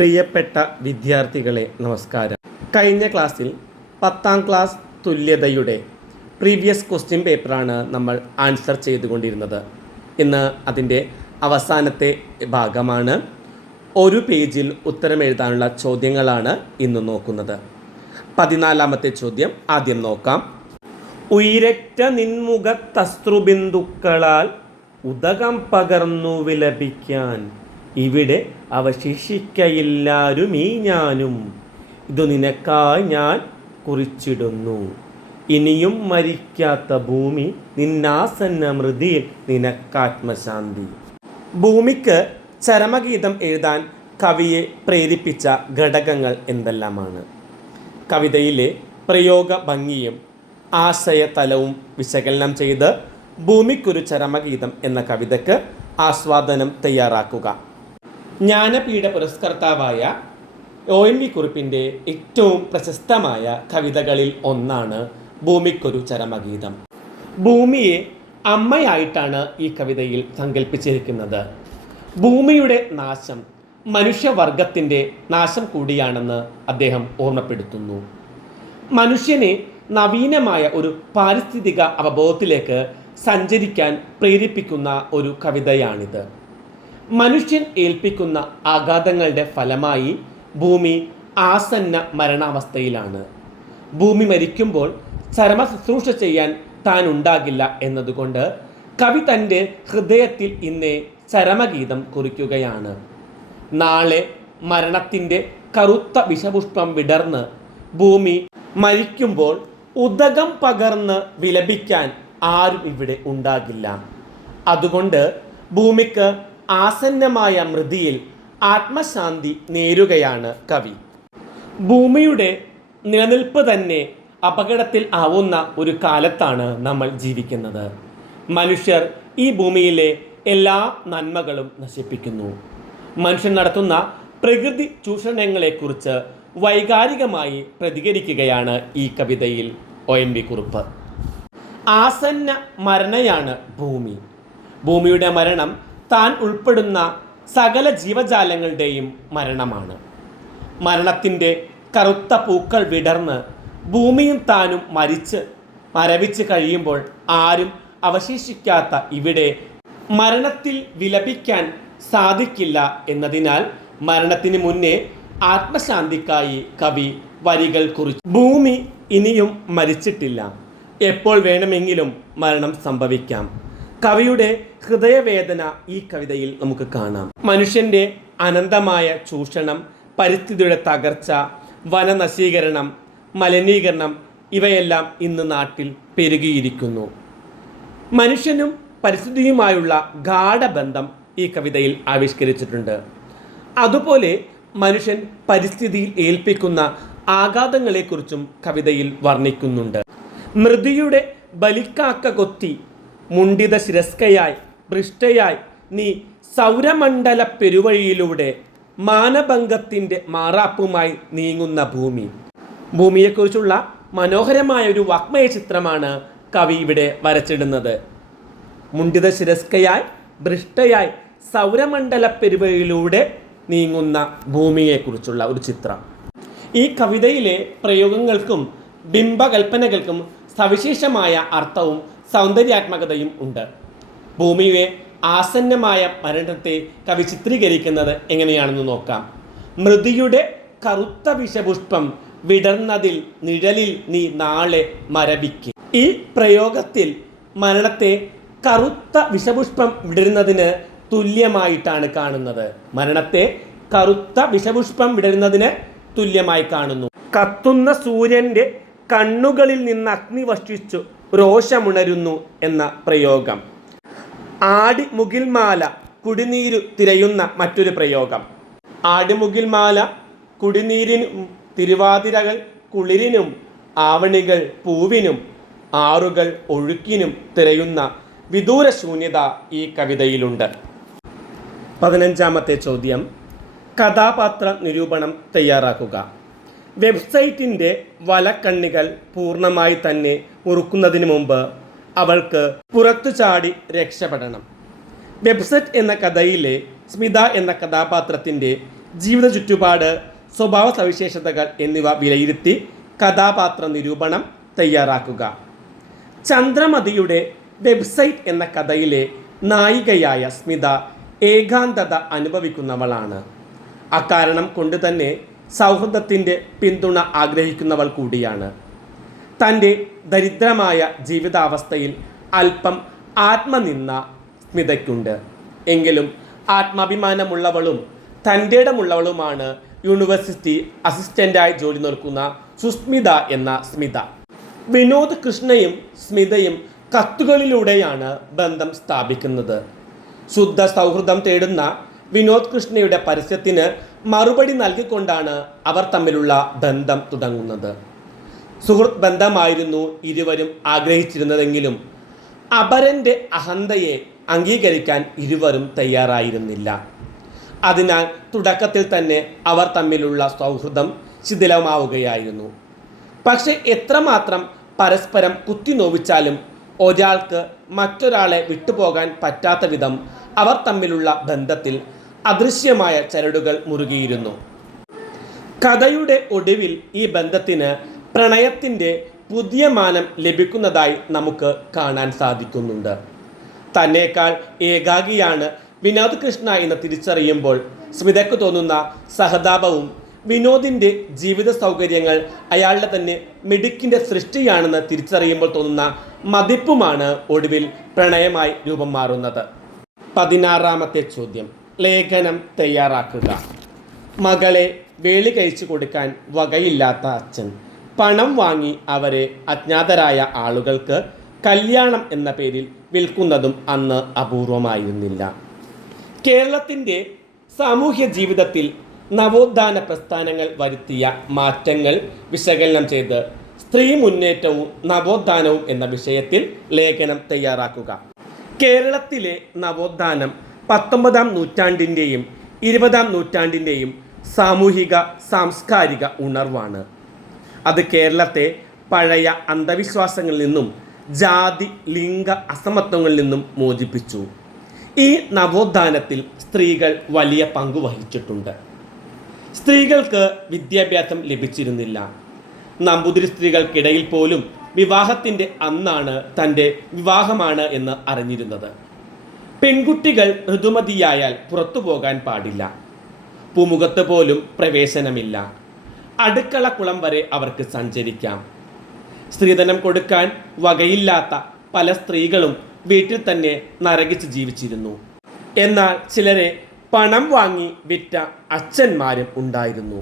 പ്രിയപ്പെട്ട വിദ്യാർത്ഥികളെ നമസ്കാരം. കഴിഞ്ഞ ക്ലാസ്സിൽ പത്താം ക്ലാസ് തുല്യതയുടെ പ്രീവിയസ് ക്വസ്റ്റ്യൻ പേപ്പറാണ് നമ്മൾ ആൻസർ ചെയ്തുകൊണ്ടിരുന്നത്. ഇന്ന് അതിന്റെ അവസാനത്തെ ഭാഗമാണ്. ഒരു പേജിൽ ഉത്തരം എഴുതാനുള്ള ചോദ്യങ്ങളാണ് ഇന്ന് നോക്കുന്നത്. പതിനാലാമത്തെ ചോദ്യം ആദ്യം നോക്കാം. ഉയരറ്റ നിൻമുഖത്തസ്ത്രുബിന്ദുക്കളാൽ ഉദകം പകർന്നു വിലപിക്കാൻ ഇവിടെ അവശേഷിക്കയില്ലാരും ഈ ഞാനും. ഇതു നിനക്കായി ഞാൻ കുറിച്ചിടുന്നു. ഇനിയും മരിക്കാത്ത ഭൂമി നിന്നാസന്ന മൃതിയിൽ നിനക്കാത്മശാന്തി. ഭൂമിക്ക് ചരമഗീതം എഴുതാൻ കവിയെ പ്രേരിപ്പിച്ച ഘടകങ്ങൾ എന്തെല്ലാമാണ്? കവിതയിലെ പ്രയോഗ ഭംഗിയും ആശയതലവും വിശകലനം ചെയ്ത് ഭൂമിക്കൊരു ചരമഗീതം എന്ന കവിതയ്ക്ക് ആസ്വാദനം തയ്യാറാക്കുക. ജ്ഞാനപീഠ പുരസ്കർത്താവായ ഒ എൻ വി കുറിപ്പിന്റെ ഏറ്റവും പ്രശസ്തമായ കവിതകളിൽ ഒന്നാണ് ഭൂമിക്കൊരു ചരമഗീതം. ഭൂമിയെ അമ്മയായിട്ടാണ് ഈ കവിതയിൽ സങ്കല്പിച്ചിരിക്കുന്നത് ഭൂമിയുടെ നാശം മനുഷ്യവർഗത്തിന്റെ നാശം കൂടിയാണെന്ന് അദ്ദേഹം ഓർമ്മപ്പെടുത്തുന്നു. മനുഷ്യനെ നവീനമായ ഒരു പാരിസ്ഥിതിക അവബോധത്തിലേക്ക് സഞ്ചരിക്കാൻ പ്രേരിപ്പിക്കുന്ന ഒരു കവിതയാണിത്. മനുഷ്യൻ ഏൽപ്പിക്കുന്ന ആഘാതങ്ങളുടെ ഫലമായി ഭൂമി ആസന്ന മരണാവസ്ഥയിലാണ്. ഭൂമി മരിക്കുമ്പോൾ ചരമ ശുശ്രൂഷ ചെയ്യാൻ താൻ ഉണ്ടാകില്ല എന്നതുകൊണ്ട് കവി തന്റെ ഹൃദയത്തിൽ ഇന്നേ ചരമഗീതം കുറിക്കുകയാണ്. നാളെ മരണത്തിന്റെ കറുത്ത വിഷപുഷ്പം വിടർന്ന് ഭൂമി മരിക്കുമ്പോൾ ഉദകം പകർന്ന് വിലപിക്കാൻ ആരും ഇവിടെ ഉണ്ടാകില്ല. അതുകൊണ്ട് ഭൂമിക്ക് ആസന്നമായ മൃതിയിൽ ആത്മശാന്തി നേരുകയാണ് കവി. ഭൂമിയുടെ നിലനിൽപ്പ് തന്നെ അപകടത്തിൽ ആവുന്ന ഒരു കാലത്താണ് നമ്മൾ ജീവിക്കുന്നത്. മനുഷ്യർ ഈ ഭൂമിയിലെ എല്ലാ നന്മകളും നശിപ്പിക്കുന്നു. മനുഷ്യൻ നടത്തുന്ന പ്രകൃതി ചൂഷണങ്ങളെക്കുറിച്ച് വൈകാരികമായി പ്രതികരിക്കുകയാണ് ഈ കവിതയിൽ ഒ എം വി കുറുപ്പ്. ആസന്ന മരണയാണ് ഭൂമി. ഭൂമിയുടെ മരണം താൻ ഉൾപ്പെടുന്ന സകല ജീവജാലങ്ങളുടെയും മരണമാണ്. മരണത്തിന്റെ കറുത്ത പൂക്കൾ വിടർന്ന് ഭൂമിയും താനും മരിച്ച് മരവിച്ച് കഴിയുമ്പോൾ ആരും അവശേഷിക്കാത്ത ഇവിടെ മരണത്തിൽ വിലപിക്കാൻ സാധിക്കില്ല എന്നതിനാൽ മരണത്തിന് മുന്നേ ആത്മശാന്തിക്കായി കവി വരികൾ കുറിച്ചു. ഭൂമി ഇനിയും മരിച്ചിട്ടില്ല. എപ്പോൾ വേണമെങ്കിലും മരണം സംഭവിക്കാം. കവിയുടെ ഹൃദയവേദന ഈ കവിതയിൽ നമുക്ക് കാണാം. മനുഷ്യന്റെ അനന്തമായ ചൂഷണം പരിസ്ഥിതിയുടെ തകർച്ച വനനശീകരണം മലിനീകരണം ഇവയെല്ലാം ഇന്ന് നാട്ടിൽ പെരുകിയിരിക്കുന്നു. മനുഷ്യനും പരിസ്ഥിതിയുമായുള്ള ഗാഠബന്ധം ഈ കവിതയിൽ ആവിഷ്കരിച്ചിട്ടുണ്ട്. അതുപോലെ മനുഷ്യൻ പരിസ്ഥിതിയിൽ ഏൽപ്പിക്കുന്ന ആഘാതങ്ങളെക്കുറിച്ചും കവിതയിൽ വർണിക്കുന്നുണ്ട്. മൃതിയുടെ ബലിക്കാക്ക കൊത്തി മുണ്ടിത ശിരസ്കയായി ഭൃഷ്ടയായി. നീ സൗരമണ്ഡല പെരുവഴിയിലൂടെ മാനഭംഗത്തിന്റെ മാറാപ്പുമായി നീങ്ങുന്ന ഭൂമി. ഭൂമിയെക്കുറിച്ചുള്ള മനോഹരമായ ഒരു വാക്മയ ചിത്രമാണ് കവി ഇവിടെ വരച്ചിടുന്നത്. മുണ്ടിത ശിരസ്കയായി ഭൃഷ്ടയായി സൗരമണ്ഡല പെരുവഴിയിലൂടെ നീങ്ങുന്ന ഭൂമിയെക്കുറിച്ചുള്ള ഒരു ചിത്രം. ഈ കവിതയിലെ പ്രയോഗങ്ങൾക്കും ബിംബകൽപ്പനകൾക്കും സവിശേഷമായ അർത്ഥവും സൗന്ദര്യാത്മകതയും ഉണ്ട്. ഭൂമിയെ ആസന്നമായ മരണത്തെ കവി ചിത്രീകരിക്കുന്നത് എങ്ങനെയാണെന്ന് നോക്കാം. മൃതിയുടെ കറുത്ത വിഷപുഷ്പം വിടർന്നതിൽ നിഴലിൽ നീ നാളെ മരവിക്ക്. ഈ പ്രയോഗത്തിൽ മരണത്തെ കറുത്ത വിഷപുഷ്പം വിടരുന്നതിന് തുല്യമായിട്ടാണ് കാണുന്നത്. മരണത്തെ കറുത്ത വിഷപുഷ്പം വിടരുന്നതിന് തുല്യമായി കാണുന്നു. കത്തുന്ന സൂര്യന്റെ കണ്ണുകളിൽ നിന്ന് അഗ്നി വർഷിച്ചു രോഷമുണരുന്നു എന്ന പ്രയോഗം. ആടിമുകിൽമാല കുടിനീരു തിരയുന്ന മറ്റൊരു പ്രയോഗം. ആടിമുകിൽമാല കുടിനീരിനും തിരുവാതിരകൾ കുളിരിനും ആവണികൾ പൂവിനും ആറുകൾ ഒഴുക്കിനും തിരയുന്ന വിദൂരശൂന്യത ഈ കവിതയിലുണ്ട്. പതിനഞ്ചാമത്തെ ചോദ്യം. കഥാപാത്ര നിരൂപണം തയ്യാറാക്കുക. വെബ്സൈറ്റിന്റെ വലക്കണ്ണികൾ പൂർണമായി തന്നെ മുറുക്കുന്നതിന് മുമ്പ് അവൾക്ക് പുറത്തു ചാടി രക്ഷപ്പെടണം. വെബ്സൈറ്റ് എന്ന കഥയിലെ സ്മിത എന്ന കഥാപാത്രത്തിന്റെ ജീവിത ചുറ്റുപാട് സ്വഭാവ സവിശേഷതകൾ എന്നിവ വിലയിരുത്തി കഥാപാത്ര നിരൂപണം തയ്യാറാക്കുക. ചന്ദ്രമതിയുടെ വെബ്സൈറ്റ് എന്ന കഥയിലെ നായികയായ സ്മിത ഏകാന്തത അനുഭവിക്കുന്നവളാണ്. അക്കാരണം കൊണ്ട് തന്നെ സൗഹൃദത്തിന്റെ പിന്തുണ ആഗ്രഹിക്കുന്നവൾ കൂടിയാണ്. തന്റെ ദരിദ്രമായ ജീവിതാവസ്ഥയിൽ അല്പം ആത്മനിന്ന സ്മിതയ്ക്കുണ്ട്. എങ്കിലും ആത്മാഭിമാനമുള്ളവളും തന്റെ ഇടമുള്ളവളുമാണ് യൂണിവേഴ്സിറ്റി അസിസ്റ്റന്റായി ജോലി നിൽക്കുന്ന സുസ്മിത എന്ന സ്മിത. വിനോദ് കൃഷ്ണയും സ്മിതയും കത്തുകളിലൂടെയാണ് ബന്ധം സ്ഥാപിക്കുന്നത്. ശുദ്ധ സൗഹൃദം തേടുന്ന വിനോദ് കൃഷ്ണയുടെ പരസ്യത്തിന് മറുപടി നൽകിക്കൊണ്ടാണ് അവർ തമ്മിലുള്ള ബന്ധം തുടങ്ങുന്നത്. സുഹൃത്ത് ബന്ധമായിരുന്നു ഇരുവരും ആഗ്രഹിച്ചിരുന്നതെങ്കിലും അപരന്റെ അഹന്തയെ അംഗീകരിക്കാൻ ഇരുവരും തയ്യാറായിരുന്നില്ല. അതിനാൽ തുടക്കത്തിൽ തന്നെ അവർ തമ്മിലുള്ള സൗഹൃദം ശിഥിലമാവുകയായിരുന്നു. പക്ഷേ എത്രമാത്രം പരസ്പരം കുത്തിനോവിച്ചാലും ഒരാൾക്ക് മറ്റൊരാളെ വിട്ടുപോകാൻ പറ്റാത്ത വിധം അവർ തമ്മിലുള്ള ബന്ധത്തിൽ അദൃശ്യമായ ചരടുകൾ മുറുകിയിരുന്നു. കഥയുടെ ഒടുവിൽ ഈ ബന്ധത്തിന് പ്രണയത്തിന്റെ പുതിയ മാനം ലഭിക്കുന്നതായി നമുക്ക് കാണാൻ സാധിക്കുന്നുണ്ട്. തന്നേക്കാൾ ഏകാഗിയാണ് വിനോദ് കൃഷ്ണ എന്ന് തിരിച്ചറിയുമ്പോൾ സ്മിതയ്ക്ക് തോന്നുന്ന സഹതാപവും വിനോദിന്റെ ജീവിത സൗകര്യങ്ങൾ അയാളുടെ തന്നെ മിടുക്കിന്റെ സൃഷ്ടിയാണെന്ന് തിരിച്ചറിയുമ്പോൾ തോന്നുന്ന മതിപ്പുമാണ് ഒടുവിൽ പ്രണയമായി രൂപം മാറുന്നത്. പതിനാറാമത്തെ ചോദ്യം. ലേഖനം തയ്യാറാക്കുക. മകളെ വേളി കഴിച്ചു കൊടുക്കാൻ വകയില്ലാത്ത അച്ഛൻ. പണം വാങ്ങി അവരെ അജ്ഞാതരായ ആളുകൾക്ക് കല്യാണം എന്ന പേരിൽ വിൽക്കുന്നതും അന്ന് അപൂർവമായിരുന്നില്ല. കേരളത്തിന്റെ സാമൂഹ്യ ജീവിതത്തിൽ നവോത്ഥാന പ്രസ്ഥാനങ്ങൾ വരുത്തിയ മാറ്റങ്ങൾ വിശകലനം ചെയ്ത് സ്ത്രീ മുന്നേറ്റവും നവോത്ഥാനവും എന്ന വിഷയത്തിൽ ലേഖനം തയ്യാറാക്കുക. കേരളത്തിലെ നവോത്ഥാനം പത്തൊമ്പതാം നൂറ്റാണ്ടിന്റെയും ഇരുപതാം നൂറ്റാണ്ടിന്റെയും സാമൂഹിക സാംസ്കാരിക ഉണർവാണ്. അത് കേരളത്തെ പഴയ അന്ധവിശ്വാസങ്ങളിൽ നിന്നും ജാതി ലിംഗ അസമത്വങ്ങളിൽ നിന്നും മോചിപ്പിച്ചു. ഈ നവോത്ഥാനത്തിൽ സ്ത്രീകൾ വലിയ പങ്ക് വഹിച്ചിട്ടുണ്ട്. സ്ത്രീകൾക്ക് വിദ്യാഭ്യാസം ലഭിച്ചിരുന്നില്ല. നമ്പൂതിരി സ്ത്രീകൾക്കിടയിൽ പോലും വിവാഹത്തിന്റെ അന്നാണ് തന്റെ വിവാഹമാണ് എന്ന് അറിഞ്ഞിരുന്നത്. പെൺകുട്ടികൾ ഋതുമതിയായാൽ പുറത്തു പോകാൻ പാടില്ല. പൂമുഖത്ത് പോലും പ്രവേശനമില്ല. അടുക്കള കുളം വരെ അവർക്ക് സഞ്ചരിക്കാം. സ്ത്രീധനം കൊടുക്കാൻ വകയില്ലാത്ത പല സ്ത്രീകളും വീട്ടിൽ തന്നെ നരകിച്ച് ജീവിച്ചിരുന്നു. എന്നാൽ ചിലരെ പണം വാങ്ങി വിറ്റ അച്ഛന്മാരും ഉണ്ടായിരുന്നു.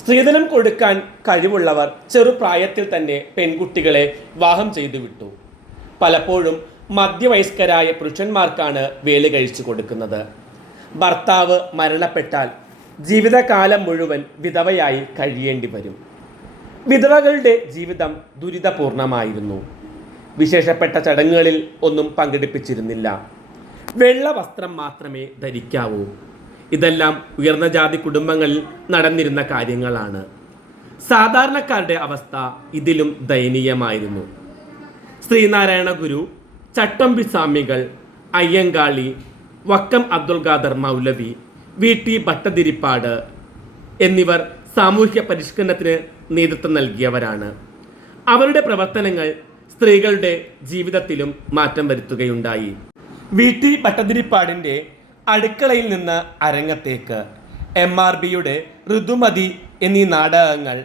സ്ത്രീധനം കൊടുക്കാൻ കഴിവുള്ളവർ ചെറുപ്രായത്തിൽ തന്നെ പെൺകുട്ടികളെ വിവാഹം ചെയ്തു വിട്ടു പലപ്പോഴും മധ്യവയസ്കരായ പുരുഷന്മാർക്കാണ് വേൽ കഴിച്ചു കൊടുക്കുന്നത്. ഭർത്താവ് മരണപ്പെട്ടാൽ ജീവിതകാലം മുഴുവൻ വിധവയായി കഴിയേണ്ടി വരും. വിധവകളുടെ ജീവിതം ദുരിതപൂർണമായിരുന്നു. വിശേഷപ്പെട്ട ചടങ്ങുകളിൽ ഒന്നും പങ്കെടുപ്പിച്ചിരുന്നില്ല. വെള്ള വസ്ത്രം മാത്രമേ ധരിക്കാവൂ. ഇതെല്ലാം ഉയർന്ന ജാതി കുടുംബങ്ങളിൽ നടന്നിരുന്ന കാര്യങ്ങളാണ്. സാധാരണക്കാരുടെ അവസ്ഥ ഇതിലും ദയനീയമായിരുന്നു. ശ്രീനാരായണ ഗുരു ചട്ടമ്പി സ്വാമികൾ അയ്യങ്കാളി വക്കം അബ്ദുൽ ഖാദർ മൗലവി വി. ടി. ഭട്ടതിരിപ്പാട് എന്നിവർ സാമൂഹ്യ പരിഷ്കരണത്തിന് നേതൃത്വം നൽകിയവരാണ്. അവരുടെ പ്രവർത്തനങ്ങൾ സ്ത്രീകളുടെ ജീവിതത്തിലും മാറ്റം വരുത്തുകയുണ്ടായി. വി. ടി. ഭട്ടതിരിപ്പാടിന്റെ അടുക്കളയിൽ നിന്ന് അരങ്ങത്തേക്ക് എം. ആർ. ബിയുടെ ഋതുമതി എന്നീ നാടകങ്ങൾ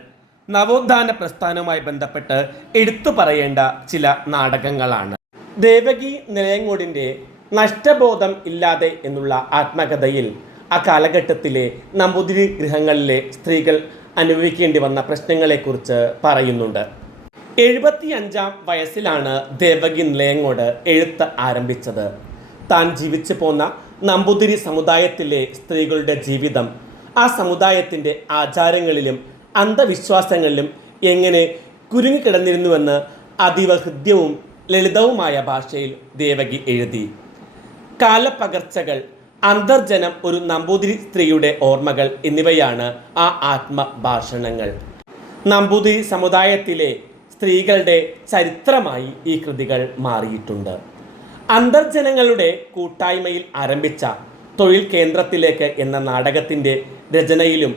നവോത്ഥാന പ്രസ്ഥാനവുമായി ബന്ധപ്പെട്ട് എടുത്തു പറയേണ്ട ചില നാടകങ്ങളാണ്. ദേവകി നിലയങ്കോടിന്റെ നഷ്ടബോധം ഇല്ലാതെ എന്നുള്ള ആത്മകഥയിൽ ആ കാലഘട്ടത്തിലെ നമ്പൂതിരി ഗൃഹങ്ങളിലെ സ്ത്രീകൾ അനുഭവിക്കേണ്ടി വന്ന പ്രശ്നങ്ങളെക്കുറിച്ച് പറയുന്നുണ്ട്. എഴുപത്തി അഞ്ചാം വയസ്സിലാണ് ദേവകി നിലയങ്ങോട് എഴുത്ത് ആരംഭിച്ചത്. താൻ ജീവിച്ചു പോന്ന നമ്പൂതിരി സമുദായത്തിലെ സ്ത്രീകളുടെ ജീവിതം ആ സമുദായത്തിന്റെ ആചാരങ്ങളിലും അന്ധവിശ്വാസങ്ങളിലും എങ്ങനെ കുരുങ്ങിക്കിടന്നിരുന്നുവെന്ന് അതീവ ഹൃദ്യവും ലളിതവുമായ ഭാഷയിൽ ദേവകി എഴുതി. കാലപ്പകർച്ചകൾ അന്തർജനം ഒരു നമ്പൂതിരി സ്ത്രീയുടെ ഓർമ്മകൾ എന്നിവയാണ് ആ ആത്മഭാഷണങ്ങൾ. നമ്പൂതിരി സമുദായത്തിലെ സ്ത്രീകളുടെ ചരിത്രമായി ഈ കൃതികൾ മാറിയിട്ടുണ്ട്. അന്തർജനങ്ങളുടെ കൂട്ടായ്മയിൽ ആരംഭിച്ച തൊഴിൽ കേന്ദ്രത്തിലേക്ക് എന്ന നാടകത്തിന്റെ രചനയിലും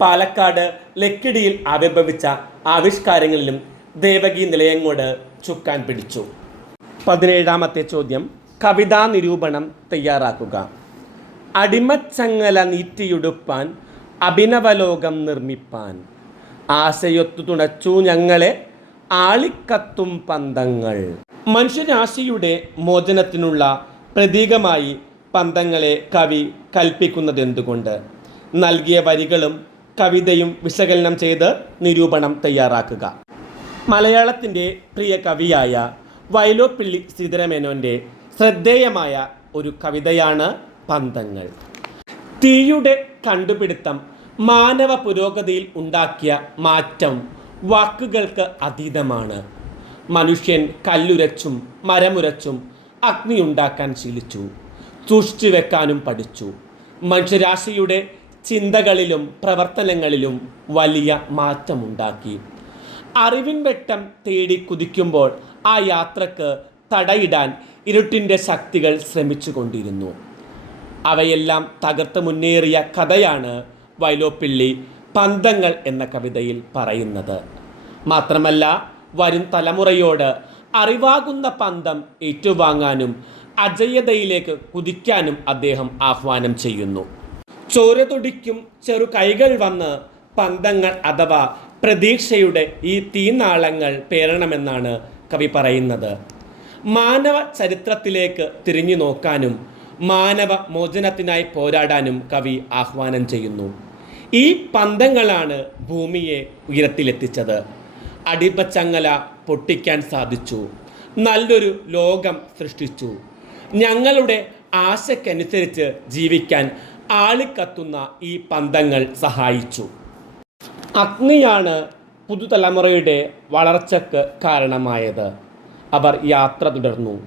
പാലക്കാട് ലക്കിടിയിൽ ആവിർഭവിച്ച ആവിഷ്കാരങ്ങളിലും ദേവകി നിലയങ്ങോട് ചുക്കാൻ പിടിച്ചു. പതിനേഴാമത്തെ ചോദ്യം കവിതാ നിരൂപണം തയ്യാറാക്കുക. അടിമച്ചങ്ങല നീറ്റിയുടുപ്പാൻ അഭിനവലോകം നിർമ്മിപ്പാൻ. ആശയൊത്തു തുണച്ചു ഞങ്ങളെ ആളിക്കത്തും പന്തങ്ങൾ. മനുഷ്യരാശിയുടെ മോചനത്തിനുള്ള പ്രതീകമായി പന്തങ്ങളെ കവി കൽപ്പിക്കുന്നതെന്തുകൊണ്ട്? നൽകിയ വരികളും കവിതയും വിശകലനം ചെയ്ത് നിരൂപണം തയ്യാറാക്കുക. മലയാളത്തിന്റെ പ്രിയ കവിയായ വയലോപ്പിള്ളി ശ്രീധരമേനോന്റെ ശ്രദ്ധേയമായ ഒരു കവിതയാണ് പന്തങ്ങൾ. തീയുടെ കണ്ടുപിടുത്തം മാനവ പുരോഗതിയിൽ ഉണ്ടാക്കിയ മാറ്റം വാക്കുകൾക്ക് അതീതമാണ്. മനുഷ്യൻ കല്ലുരച്ചും മരമുരച്ചും അഗ്നിയുണ്ടാക്കാൻ ശീലിച്ചു സൂക്ഷിച്ചു വെക്കാനും പഠിച്ചു. മനുഷ്യരാശിയുടെ ചിന്തകളിലും പ്രവർത്തനങ്ങളിലും വലിയ മാറ്റമുണ്ടാക്കി. അറിവിൻ വെട്ടം തേടി കുതിക്കുമ്പോൾ ആ യാത്രയ്ക്ക് തടയിടാൻ ഇരുട്ടിന്റെ ശക്തികൾ ശ്രമിച്ചു കൊണ്ടിരുന്നു അവയെല്ലാം തകർത്ത് മുന്നേറിയ കഥയാണ് വൈലോപ്പിള്ളി പന്തങ്ങൾ എന്ന കവിതയിൽ പറയുന്നത്. മാത്രമല്ല വരും തലമുറയോട് അറിവാകുന്ന പന്തം ഏറ്റുവാങ്ങാനും അജയ്യതയിലേക്ക് കുതിക്കാനും അദ്ദേഹം ആഹ്വാനം ചെയ്യുന്നു. ചോര തുടിക്കും ചെറു കൈകൾ വന്ന് പന്തങ്ങൾ അഥവാ പ്രതീക്ഷയുടെ ഈ തീനാളങ്ങൾ പേരണമെന്നാണ് കവി പറയുന്നത്. മാനവ ചരിത്രത്തിലേക്ക് തിരിഞ്ഞു നോക്കാനും മാനവ മോചനത്തിനായി പോരാടാനും കവി ആഹ്വാനം ചെയ്യുന്നു. ഈ പന്തങ്ങളാണ് ഭൂമിയെ ഉയരത്തിലെത്തിച്ചത്. അടിപ്പച്ചങ്ങല പൊട്ടിക്കാൻ സാധിച്ചു. നല്ലൊരു ലോകം സൃഷ്ടിച്ചു. ഞങ്ങളുടെ ആശയ്ക്കനുസരിച്ച് ജീവിക്കാൻ ആളിക്കത്തുന്ന ഈ പന്തങ്ങൾ സഹായിച്ചു. അഗ്നിയാണ് പുതുതലമുറയുടെ വളർച്ചയ്ക്ക് കാരണമായത്. അവർ യാത്ര തുടർന്നു.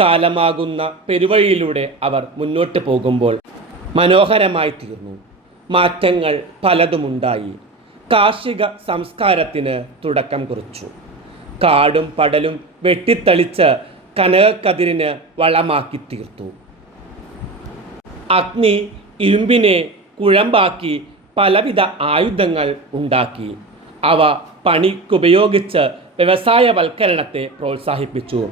കാലമാകുന്ന പെരുവഴിയിലൂടെ അവർ മുന്നോട്ട് പോകുമ്പോൾ മനോഹരമായി തീർന്നു. മാറ്റങ്ങൾ പലതുമുണ്ടായി. കാർഷിക സംസ്കാരത്തിന് തുടക്കം കുറിച്ചു. കാടും പടലും വെട്ടിത്തളിച്ച് കനകക്കതിരിന് വളമാക്കി തീർത്തു. അഗ്നി ഇരുമ്പിനെ കുഴമ്പാക്കി പലവിധ ആയുധങ്ങൾ ഉണ്ടാക്കി. അവ പണിക്കുപയോഗിച്ച് വ്യവസായവൽക്കരണത്തെ പ്രോത്സാഹിപ്പിച്ചു.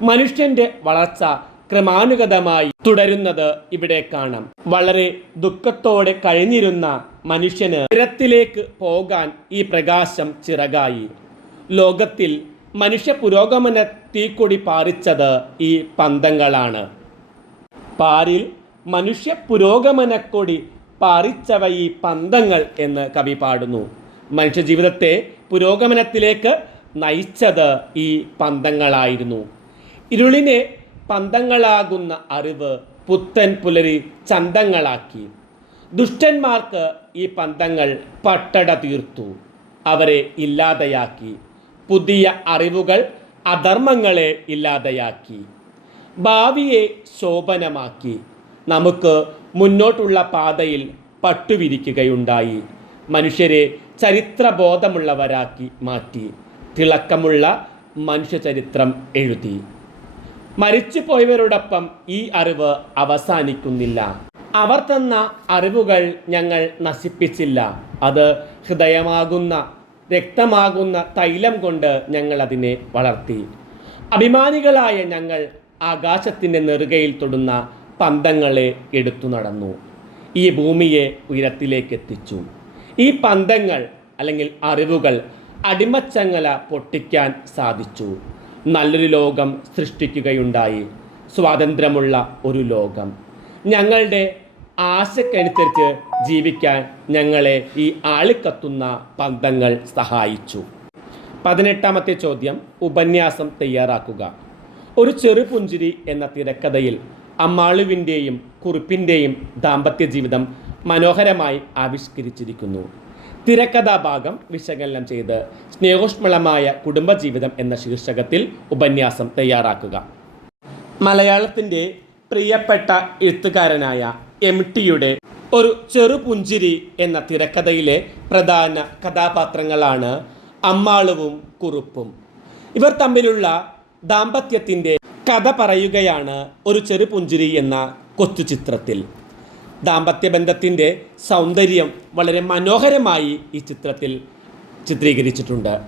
മനുഷ്യന്റെ വളർച്ച ക്രമാനുഗതമായി തുടരുന്നത് ഇവിടെ കാണാം. വളരെ ദുഃഖത്തോടെ കഴിഞ്ഞിരുന്ന മനുഷ്യന് ഉയരത്തിലേക്ക് പോകാൻ ഈ പ്രകാശം ചിറകായി. ലോകത്തിൽ മനുഷ്യ പുരോഗമന തീക്കൊടി പാറിച്ചത് ഈ പന്തങ്ങളാണ്. പാരിൽ മനുഷ്യ പുരോഗമനക്കൊടി പാറിച്ചവ ഈ പന്തങ്ങൾ എന്ന് കവി പാടുന്നു. മനുഷ്യജീവിതത്തെ പുരോഗമനത്തിലേക്ക് നയിച്ചത് ഈ പന്തങ്ങളായിരുന്നു. ഇരുളിനെ പന്തങ്ങളാകുന്ന അറിവ് പുത്തൻ പുലരി ചന്തങ്ങളാക്കി. ദുഷ്ടന്മാർക്ക് ഈ പന്തങ്ങൾ പട്ടട തീർത്തു. അവരെ ഇല്ലാതെയാക്കി. പുതിയ അറിവുകൾ അധർമ്മങ്ങളെ ഇല്ലാതെയാക്കി. ഭാവിയെ ശോഭനമാക്കി. നമുക്ക് മുന്നോട്ടുള്ള പാതയിൽ പട്ടുവിരിക്കുകയുണ്ടായി. മനുഷ്യരെ ചരിത്രബോധമുള്ളവരാക്കി മാറ്റി. തിളക്കമുള്ള മനുഷ്യചരിത്രം എഴുതി. മരിച്ചുപോയവരോടൊപ്പം ഈ അറിവ് അവസാനിക്കുന്നില്ല. അവർ തന്ന അറിവുകൾ ഞങ്ങൾ നശിപ്പിച്ചില്ല. അത് ഹൃദയമാകുന്ന രക്തമാകുന്ന തൈലം കൊണ്ട് ഞങ്ങൾ അതിനെ വളർത്തി. അഭിമാനികളായ ഞങ്ങൾ ആകാശത്തിന്റെ നെറുകയിൽ തൊടുന്ന പന്തങ്ങളെ എടുത്തു നടന്നു. ഈ ഭൂമിയെ ഉയരത്തിലേക്ക് എത്തിച്ചു ഈ പന്തങ്ങൾ അല്ലെങ്കിൽ അറിവുകൾ അടിമച്ചങ്ങല പൊട്ടിക്കാൻ സാധിച്ചു. നല്ലൊരു ലോകം സൃഷ്ടിക്കുകയുണ്ടായി. സ്വാതന്ത്ര്യമുള്ള ഒരു ലോകം. ഞങ്ങളുടെ ആശക്കനുസരിച്ച് ജീവിക്കാൻ ഞങ്ങളെ ഈ ആളിക്കത്തുന്ന പന്തങ്ങൾ സഹായിച്ചു. പതിനെട്ടാമത്തെ ചോദ്യം ഉപന്യാസം തയ്യാറാക്കുക. ഒരു ചെറുപുഞ്ചിരി എന്ന തിരക്കഥയിൽ അമ്മാളുവിന്റെയും കുറിപ്പിന്റെയും ദാമ്പത്യ ജീവിതം മനോഹരമായി ആവിഷ്കരിച്ചിരിക്കുന്നു. തിരക്കഥാഭാഗം വിശകലനം ചെയ്ത് സ്നേഹോഷ്മളമായ കുടുംബജീവിതം എന്ന ശീർഷകത്തിൽ ഉപന്യാസം തയ്യാറാക്കുക. മലയാളത്തിന്റെ പ്രിയപ്പെട്ട എഴുത്തുകാരനായ എം. ടിയുടെ ഒരു ചെറുപുഞ്ചിരി എന്ന തിരക്കഥയിലെ പ്രധാന കഥാപാത്രങ്ങളാണ് അമ്മാളുവും കുറുപ്പും. ഇവർ തമ്മിലുള്ള ദാമ്പത്യത്തിന്റെ കഥ പറയുകയാണ് ഒരു ചെറുപുഞ്ചിരി എന്ന കൊച്ചുചിത്രത്തിൽ ദാമ്പത്യ ബന്ധത്തിന്റെ സൗന്ദര്യം വളരെ മനോഹരമായി ഈ ചിത്രത്തിൽ ചിത്രീകരിച്ചിട്ടുണ്ട്.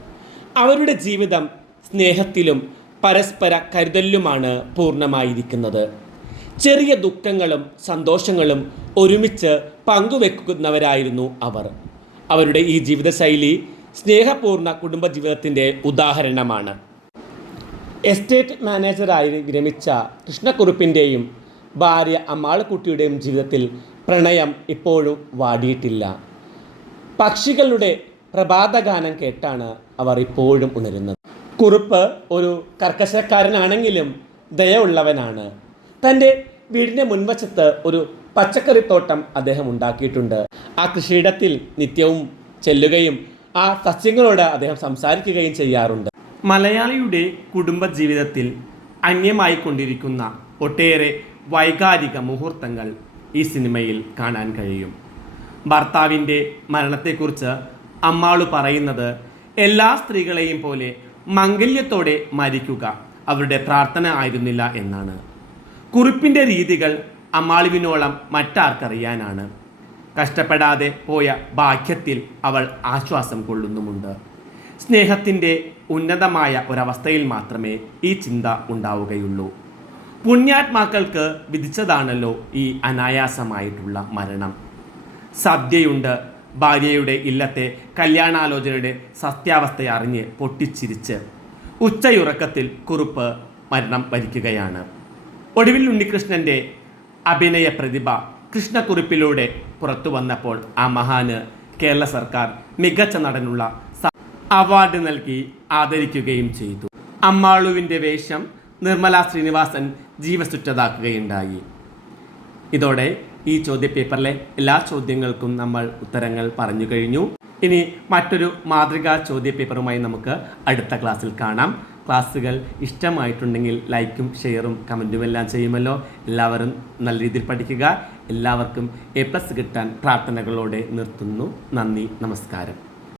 അവരുടെ ജീവിതം സ്നേഹത്തിലും പരസ്പര കരുതലിലുമാണ് പൂർണമായിരിക്കുന്നത്. ചെറിയ ദുഃഖങ്ങളും സന്തോഷങ്ങളും ഒരുമിച്ച് പങ്കുവെക്കുന്നവരായിരുന്നു അവർ. അവരുടെ ഈ ജീവിതശൈലി സ്നേഹപൂർണ കുടുംബജീവിതത്തിന്റെ ഉദാഹരണമാണ്. എസ്റ്റേറ്റ് മാനേജറായി വിരമിച്ച കൃഷ്ണക്കുറുപ്പിന്റെയും ഭാര്യ അമ്മാളക്കുട്ടിയുടെയും ജീവിതത്തിൽ പ്രണയം ഇപ്പോഴും വാടിയിട്ടില്ല. പക്ഷികളുടെ പ്രഭാതഗാനം കേട്ടാണ് അവർ ഇപ്പോഴും ഉണരുന്നത്. കുറുപ്പ് ഒരു കർക്കശക്കാരനാണെങ്കിലും ദയയുള്ളവനാണ്. തന്റെ വീടിന്റെ മുൻവശത്ത് ഒരു പച്ചക്കറിത്തോട്ടം അദ്ദേഹം ഉണ്ടാക്കിയിട്ടുണ്ട്. ആ കൃഷിയിടത്തിൽ നിത്യവും ചെല്ലുകയും ആ സസ്യങ്ങളോട് അദ്ദേഹം സംസാരിക്കുകയും ചെയ്യാറുണ്ട്. മലയാളിയുടെ കുടുംബ ജീവിതത്തിൽ അന്യമായി കൊണ്ടിരിക്കുന്ന ഒട്ടേറെ വൈകാരിക മുഹൂർത്തങ്ങൾ ഈ സിനിമയിൽ കാണാൻ കഴിയും. ഭർത്താവിന്റെ മരണത്തെക്കുറിച്ച് അമ്മാളു പറയുന്നത് എല്ലാ സ്ത്രീകളെയും പോലെ മംഗല്യത്തോടെ മരിക്കുക അവരുടെ പ്രാർത്ഥന ആയിരുന്നില്ല എന്നാണ്. കുറിപ്പിന്റെ രീതികൾ അമ്മാളുവിനോളം മറ്റാർക്കറിയാനാണ്. കഷ്ടപ്പെടാതെ പോയ ഭാഗ്യത്തിൽ അവൾ ആശ്വാസം കൊള്ളുന്നുമുണ്ട്. സ്നേഹത്തിന്റെ ഉന്നതമായ ഒരവസ്ഥയിൽ മാത്രമേ ഈ ചിന്ത ഉണ്ടാവുകയുള്ളൂ. പുണ്യാത്മാക്കൾക്ക് വിധിച്ചതാണല്ലോ ഈ അനായാസമായിട്ടുള്ള മരണം. സദ്യയുണ്ട് ഭാര്യയുടെ ഇല്ലത്തെ കല്യാണാലോചനയുടെ സത്യാവസ്ഥ അറിഞ്ഞ് പൊട്ടിച്ചിരിച്ച് ഉച്ചയുറക്കത്തിൽ കുറുപ്പ് മരണം വരിക്കുകയാണ് ഒടുവിൽ ഉണ്ണികൃഷ്ണന്റെ അഭിനയ പ്രതിഭ കൃഷ്ണക്കുറിപ്പിലൂടെ പുറത്തു വന്നപ്പോൾ ആ മഹാന് കേരള സർക്കാർ മികച്ച നടനുള്ള അവാർഡ് നൽകി ആദരിക്കുകയും ചെയ്തു. അമ്മാളുവിന്റെ വേഷം നിർമ്മല ശ്രീനിവാസൻ ജീവസുറ്റതാക്കുകയുണ്ടായി. ഇതോടെ ഈ ചോദ്യപേപ്പറിലെ എല്ലാ ചോദ്യങ്ങൾക്കും നമ്മൾ ഉത്തരങ്ങൾ പറഞ്ഞു കഴിഞ്ഞു. ഇനി മറ്റൊരു മാതൃകാ ചോദ്യപേപ്പറുമായി നമുക്ക് അടുത്ത ക്ലാസ്സിൽ കാണാം. ക്ലാസ്സുകൾ ഇഷ്ടമായിട്ടുണ്ടെങ്കിൽ ലൈക്കും ഷെയറും കമന്റും എല്ലാം ചെയ്യുമല്ലോ. എല്ലാവരും നല്ല രീതിയിൽ പഠിക്കുക. എല്ലാവർക്കും എ പ്ലസ് കിട്ടാൻ പ്രാർത്ഥനകളോടെ നിർത്തുന്നു. നന്ദി നമസ്കാരം.